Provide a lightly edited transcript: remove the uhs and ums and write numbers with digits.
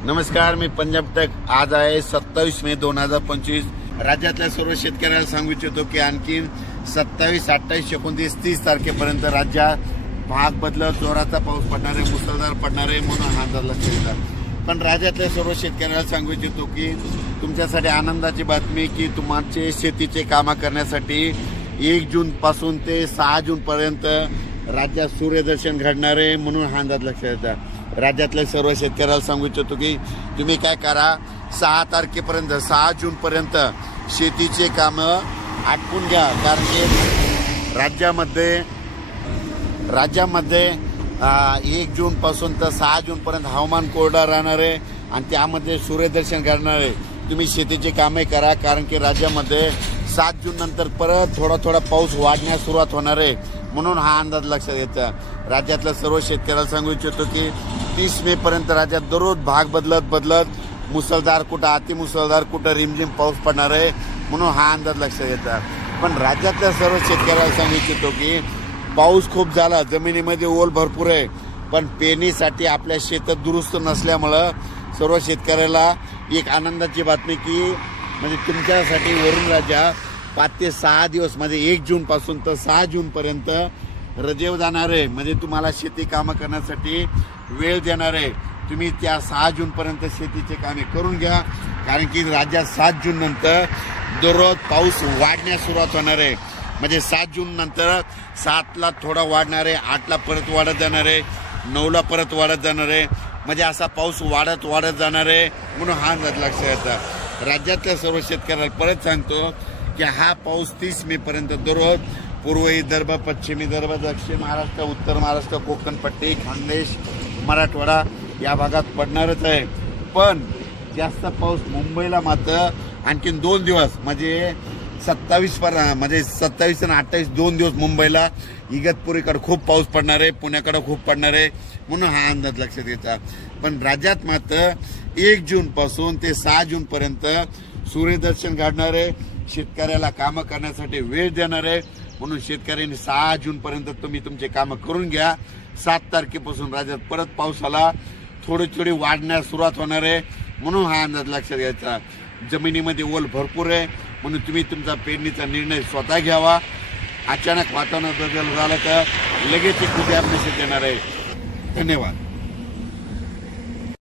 नमस्कार, मी पंजाब तक। आज आहे 27 मे 2025। राज्यातल्या सर्व शेतकऱ्यांना सांगू इच्छितो की आणखी 27, 28, 29, 30 तारखेपर्यंत राज्यात भाग बदलत जोराचा पाऊस पडणार आहे, मुसळधार पडणार आहे म्हणून हा अंदाज लक्षात येतात। पण राज्यातल्या सर्व शेतकऱ्यांना सांगू इच्छितो की तुमच्यासाठी आनंदाची बातमी की तुमचे शेतीचे कामं करण्यासाठी 1 जून पासून ते 6 जून पर्यंत राज्यात सूर्यदर्शन घडणार आहे म्हणून हा अंदाज लक्षात येतात। राज्यातल्या सर्व शेतकऱ्याला सांगू इच्छितो की तुम्ही काय करा, 6 तारखेपर्यंत 6 जून पर्यंत शेतीचे कामं आटपून घ्या, कारण की राज्यामध्ये 1 जून पासून तर 6 जून पर्यंत हवामान कोरडा राहणार आहे आणि त्यामध्ये सूर्यदर्शन घडणार आहे। तुम्ही शेतीचे कामे करा, कारण की राज्यामध्ये 7 जून नंतर परत थोडा पाऊस वाढण्यास सुरुवात होणार आहे म्हणून हा अंदाज लक्षात येतो। राज्यातल्या सर्व शेतकऱ्याला सांगू इच्छितो की 30 मे पर्यंत राज्यात दररोज भाग बदलत मुसळधार, कुठं अतिमुसळधार, कुठं रिमझिम पाऊस पडणार आहे म्हणून हा अंदाज लक्षात येतात। पण राज्यातल्या सर्व शेतकऱ्याला सांगू इच्छितो की पाऊस खूप झाला, जमिनीमध्ये ओल भरपूर आहे, पण पेरणीसाठी आपल्या शेतात दुरुस्त नसल्यामुळं सर्व शेतकऱ्याला एक आनंदाची बातमी की म्हणजे तुमच्यासाठी वरून राज्या 5 ते 6 दिवस म्हणजे 1 जून पासून तर 6 जून पर्यंत रजेवर जाणार आहे, म्हणजे तुम्हाला शेती कामं करण्यासाठी वेळ देणार आहे। तुम्ही त्या 6 जून पर्यंत शेतीचे कामे करून घ्या, कारण की राज्यात 7 जून नंतर दररोज पाऊस वाढण्यास सुरुवात होणार आहे। म्हणजे 7 जून नंतर 7ला थोडा वाढणार आहे, 8ला परत वाढत जाणार आहे, 9ला परत वाढत जाणार आहे, म्हणजे असा पाऊस वाढत जाणार आहे म्हणून हा अंदाज लक्षात येतात। राज्यातल्या सर्व शेतकऱ्याला परत सांगतो की हा पाऊस 30 मे पर्यंत दररोज पूर्व विदर्भ, पश्चिम विदर्भ, दक्षिण महाराष्ट्र, उत्तर महाराष्ट्र, कोकण पट्टी, खानदेश, मराठवाडा या भागात पडणारच आहे। पण जास्त पाऊस मुंबईला मात्र आणखीन 2 दिवस म्हणजे 27 म्हणजे 27 आणि 28 2 दिवस मुंबईला इगतपुरीकडे खूप पाऊस पडणार आहे, पुण्याकडे खूप पडणार आहे म्हणून हा अंदाज लक्षात येतात। पण राज्यात मात्र 1 जून पासून ते 6 जून पर्यंत सूर्यदर्शन घडणार आहे, शेतकऱ्याला कामं करण्यासाठी वेळ देणार आहे म्हणून शेतकऱ्यांनी 6 जून पर्यंत तुम्ही तुमचे कामं करून घ्या। 7 तारखेपासून राज्यात परत पावसाला थोडी वाढण्यास सुरुवात होणार आहे म्हणून हा अंदाज लक्षात घ्यायचा। जमिनीमध्ये ओल भरपूर आहे म्हणून तुम्ही तुमचा पेरणीचा निर्णय स्वतः घ्यावा। अचानक वातावरण बदल झाला तर लगेच एक उद्या मेसेज येणार आहे। धन्यवाद।